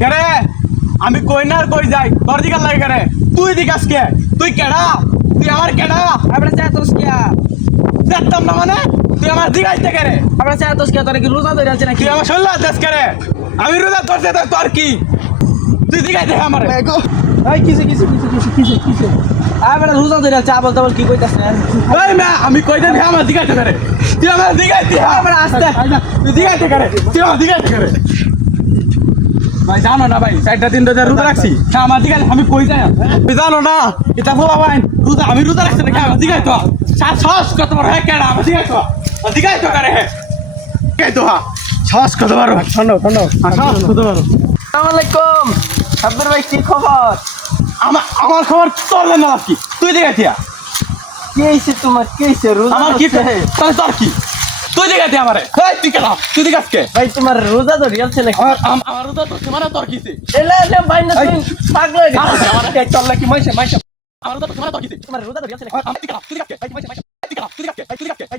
কেরে আমি কই না আর কই যাই তোর দিকে লাগে কেরে তুই দিকাস কে তুই কেডা তুই আমার কেডা আমরা চাইতোস কিয়া দেখতাম না মানে তুই আমার দিকাইতে কেরে আমরা চাইতোস কিয়া তোর কি রোজা ধরে আছে নাকি তুই আমার শুনলা দেশ কেরে আমি রোজা ধরতে তোর কি তুই দিকাইতে আমারে এই কিসে আমরা রোজা ধরে আছে আবল তাবল কি কইতাছ না এই না আমি কইতে দে আমার দিকাইতে কেরে তুই আমার দিকাইতে আমরা আস্তে তুই দিকাইতে কেরে তুই আমার দিকাইতে কেরে ভাই জানো না ভাই চারটা দিন রোজা রোজা রাখছি আমার দিকে আমি কই যাই তুই জানো না এটা বলা ভাই রোজা আমি রোজা রাখছি না আমার দিকে তো শ্বাস কত বড় হ্যাঁ কেডা আমার দিকে তো করে হ্যাঁ কে তো শ্বাস কত বড় শ্বাস কত বড় আসসালামু আলাইকুম আব্দুল ভাই কি খবর আমার খবর তোর না কি তুই দিকে দিয়া কি হইছে তোমার কি হইছে রোজা আমার কি তাহলে তোর কি তুই দিকে আমারে এই তুই কেন তুই দিকে আজকে ভাই তোমার রোজা ধরে আছে নাকি আমার রোজা তো তোমার তোর কিছে এলা এলা ভাই না তুই পাগল হয়ে গেছিস আমার চল কি মাইছে আমার রোজা তো তোমার তোর কিছে তোমার রোজা ধরে আছে নাকি তুই দিকে ভাই মাইছে তুই দিকে